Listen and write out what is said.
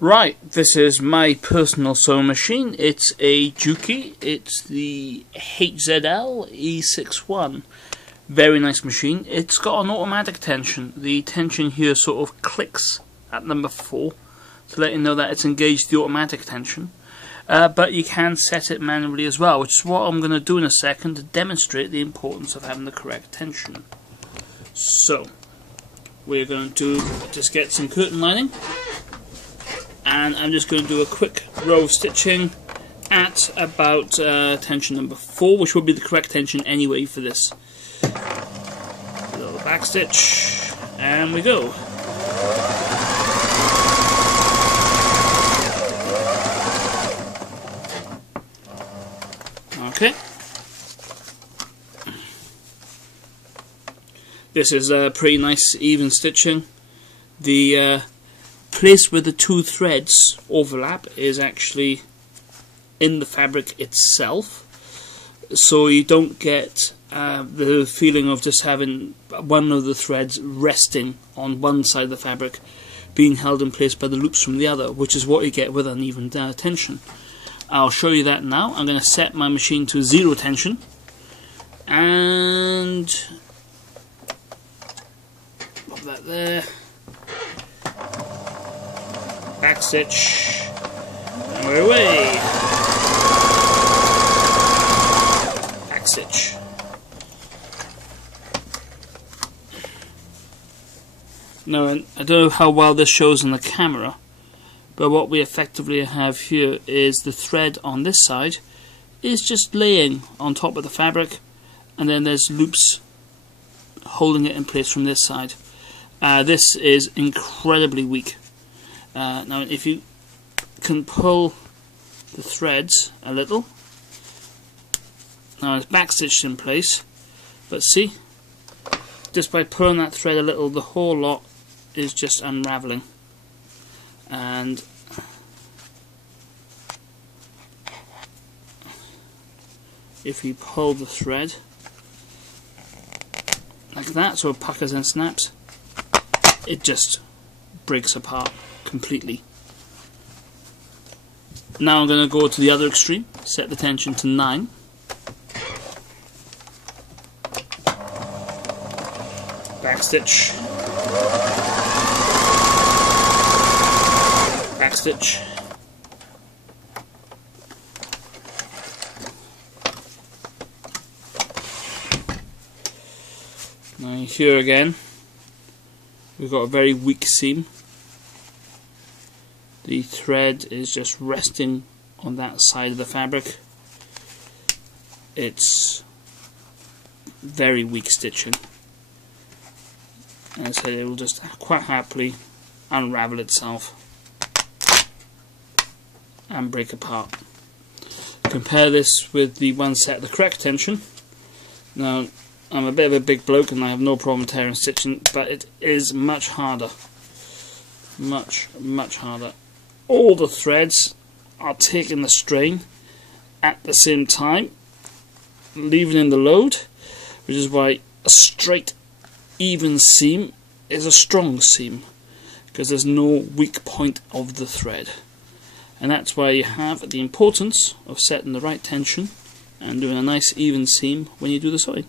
Right, this is my personal sewing machine. It's a Juki. It's the HZL E61. Very nice machine. It's got an automatic tension. The tension here sort of clicks at number 4 to let you know that it's engaged the automatic tension. But you can set it manually as well, which is what I'm going to do in a second to demonstrate the importance of having the correct tension. So, we're going to just get some curtain lining. And I'm just going to do a quick row of stitching at about tension number 4, which would be the correct tension anyway for this. A little back stitch, and we go. Okay. This is pretty nice even stitching. The place where the two threads overlap is actually in the fabric itself, so you don't get the feeling of just having one of the threads resting on one side of the fabric being held in place by the loops from the other, which is what you get with uneven tension. I'll show you that now. I'm going to set my machine to 0 tension and pop that there. Back stitch, and we're away. Back stitch. Now, I don't know how well this shows on the camera, but what we effectively have here is the thread on this side is just laying on top of the fabric, and then there's loops holding it in place from this side. This is incredibly weak. Now if you can pull the threads a little, now it's back stitched in place, but see, just by pulling that thread a little, the whole lot is just unraveling. And if you pull the thread like that, so it puckers and snaps, it just breaks apart completely. Now I'm going to go to the other extreme, set the tension to 9. Back stitch. Back stitch. Now here again, we've got a very weak seam. The thread is just resting on that side of the fabric. It's very weak stitching. As I said, it will just quite happily unravel itself and break apart. Compare this with the one set at the correct tension. Now, I'm a bit of a big bloke and I have no problem tearing stitching, but it is much harder. Much harder. All the threads are taking the strain at the same time, leaving in the load, which is why a straight, even seam is a strong seam, because there's no weak point of the thread. And that's why you have the importance of setting the right tension and doing a nice even seam when you do the sewing.